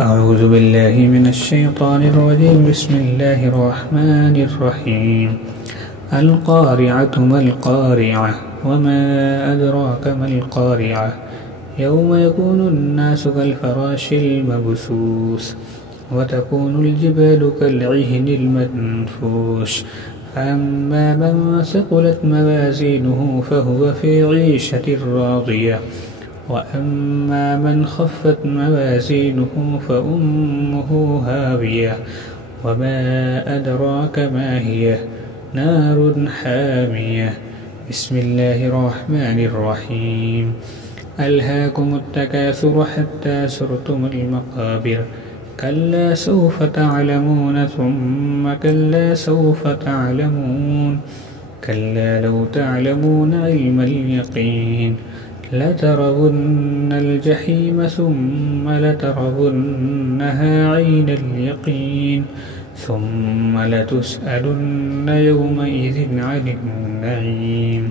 أعوذ بالله من الشيطان الرجيم. بسم الله الرحمن الرحيم. القارعة ما القارعة وما أدراك ما القارعة يوم يكون الناس كالفراش المبثوث وتكون الجبال كالعهن المنفوش فأما من ثقلت موازينه فهو في عيشة راضية وأما من خفت موازينه فأمه هاوية وما أدراك ما هي نار حامية. بسم الله الرحمن الرحيم. ألهاكم التكاثر حتى زرتم المقابر كلا سوف تعلمون ثم كلا سوف تعلمون كلا لو تعلمون علم اليقين لترون الجحيم ثم لترونها عين اليقين ثم لتسألن يومئذ عن النعيم.